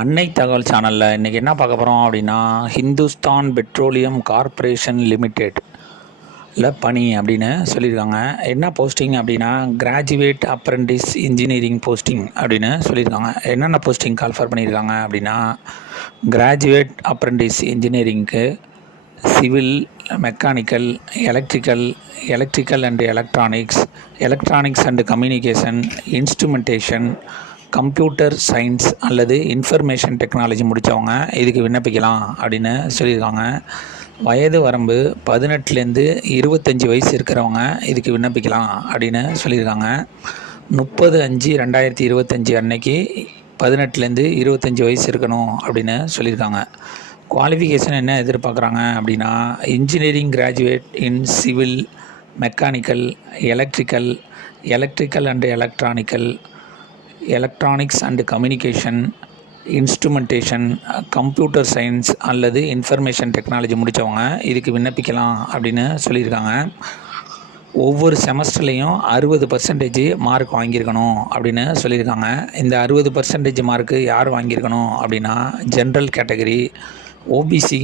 அன்னை தகவல் சேனலில் இன்றைக்கி என்ன பார்க்க போகிறோம் அப்படின்னா, ஹிந்துஸ்தான் பெட்ரோலியம் கார்ப்பரேஷன் லிமிடெட்ல பணி அப்படின்னு சொல்லியிருக்காங்க. என்ன போஸ்டிங் அப்படின்னா, கிராஜுவேட் அப்ரெண்டிஸ் இன்ஜினியரிங் போஸ்டிங் அப்படின்னு சொல்லியிருக்காங்க. என்னென்ன போஸ்டிங் கால்ஃபர் பண்ணியிருக்காங்க அப்படின்னா, கிராஜுவேட் அப்ரெண்டிஸ் இன்ஜினியரிங்க்கு civil, mechanical, electrical and electronics and communication, instrumentation, computer science அல்லது இன்ஃபர்மேஷன் டெக்னாலஜி முடித்தவங்க இதுக்கு விண்ணப்பிக்கலாம் அப்படின்னு சொல்லியிருக்காங்க. வயது வரம்பு 18லேருந்து 25 வயசு இருக்கிறவங்க இதுக்கு விண்ணப்பிக்கலாம் அப்படின்னு சொல்லியிருக்காங்க. 30/5/2025 அன்னைக்கு 18லேருந்து 25 வயசு இருக்கணும் அப்படின்னு சொல்லியிருக்காங்க. குவாலிஃபிகேஷன் என்ன எதிர்பார்க்குறாங்க அப்படின்னா, engineering graduate in civil, mechanical, electrical and electronics and communication, instrumentation, computer science அல்லது இன்ஃபர்மேஷன் டெக்னாலஜி முடித்தவங்க இதுக்கு விண்ணப்பிக்கலாம் அப்படின்னு சொல்லியிருக்காங்க. ஒவ்வொரு செமஸ்டர்லேயும் 60% மார்க் வாங்கியிருக்கணும் அப்படின்னு சொல்லியிருக்காங்க. இந்த 60% மார்க்கு யார் வாங்கியிருக்கணும் அப்படின்னா, ஜென்ரல் கேட்டகரி, ஓபிசி,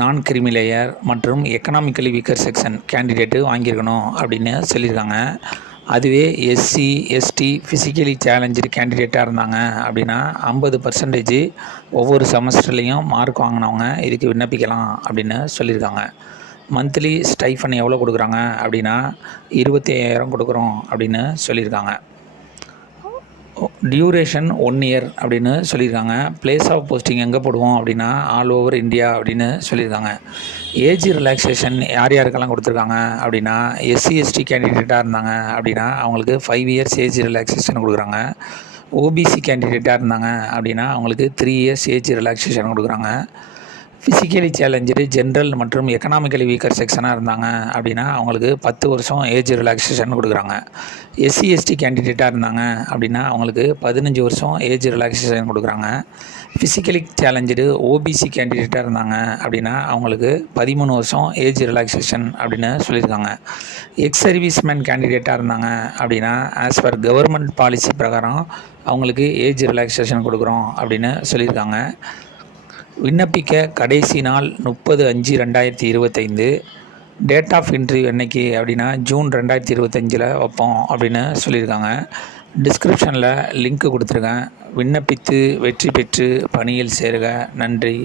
நான் கிரிமி லேயர் மற்றும் எக்கனாமிக்கலி வீக்கர் செக்ஷன் கேண்டிடேட்டு வாங்கியிருக்கணும் அப்படின்னு சொல்லியிருக்காங்க. அதுவே எஸ்சி, எஸ்டி, ஃபிசிக்கலி சேலஞ்சு கேண்டிடேட்டாக இருந்தாங்க அப்படின்னா 50% ஒவ்வொரு செமஸ்டர்லேயும் மார்க் வாங்கினவங்க இதுக்கு விண்ணப்பிக்கலாம் அப்படின்னு சொல்லியிருக்காங்க. மந்த்லி ஸ்டைஃபன் எவ்வளோ கொடுக்குறாங்க அப்படின்னா 25,000 கொடுக்குறோம் அப்படின்னு சொல்லியிருக்காங்க. டியூரேஷன் 1 இயர் அப்படின்னு சொல்லியிருக்காங்க. பிளேஸ் ஆஃப் போஸ்டிங் எங்கே போடுவோம் அப்படின்னா, ஆல் ஓவர் இந்தியா அப்படின்னு சொல்லியிருக்காங்க. ஏஜ் ரிலாக்ஸேஷன் யார் யாருக்கெல்லாம் கொடுத்துருக்காங்க அப்படின்னா, எஸ்சி, எஸ்டி கேண்டிடேட்டாக இருந்தாங்க அப்படின்னா அவங்களுக்கு 5 இயர்ஸ் ஏஜ் ரிலாக்ஸேஷன் கொடுக்குறாங்க. ஓபிசி கேண்டிடேட்டாக இருந்தாங்க அப்படின்னா அவங்களுக்கு 3 இயர்ஸ் ஏஜ் ரிலாக்ஸேஷன் கொடுக்குறாங்க. ஃபிசிக்கலி சேலஞ்சு, ஜென்ரல் மற்றும் எக்கனாமிக்கலி வீக்கர் செக்ஷனாக இருந்தாங்க அப்படின்னா அவங்களுக்கு 10 வருஷம் ஏஜ் ரிலாக்ஸேஷன் கொடுக்குறாங்க. எஸ்சி, எஸ்டி கேண்டிடேட்டாக இருந்தாங்க அப்படின்னா அவங்களுக்கு 15 வருஷம் ஏஜ் ரிலாக்ஸேஷன் கொடுக்குறாங்க. ஃபிசிக்கலி சேலஞ்சு ஓபிசி கேண்டிடேட்டாக இருந்தாங்க அப்படின்னா அவங்களுக்கு 13 வருஷம் ஏஜ் ரிலாக்ஸேஷன் அப்படின்னு சொல்லியிருக்காங்க. எக்ஸ் சர்வீஸ்மேன் கேண்டிடேட்டாக இருந்தாங்க அப்படின்னா ஆஸ் பர் கவர்மெண்ட் பாலிசி பிரகாரம் அவங்களுக்கு ஏஜ் ரிலாக்ஸேஷன் கொடுக்குறோம் அப்படின்னு சொல்லியிருக்காங்க. விண்ணப்பிக்க கடைசி நாள் 30/5/2025. டேட் ஆஃப் இன்டர்வியூ என்னைக்கு அப்படின்னா ஜூன் 2025 வைப்போம் அப்படின்னு சொல்லியிருக்காங்க. டிஸ்கிரிப்ஷனில் லிங்க் கொடுத்துருக்கேன். விண்ணப்பித்து வெற்றி பெற்று பணியில் சேருக. நன்றி.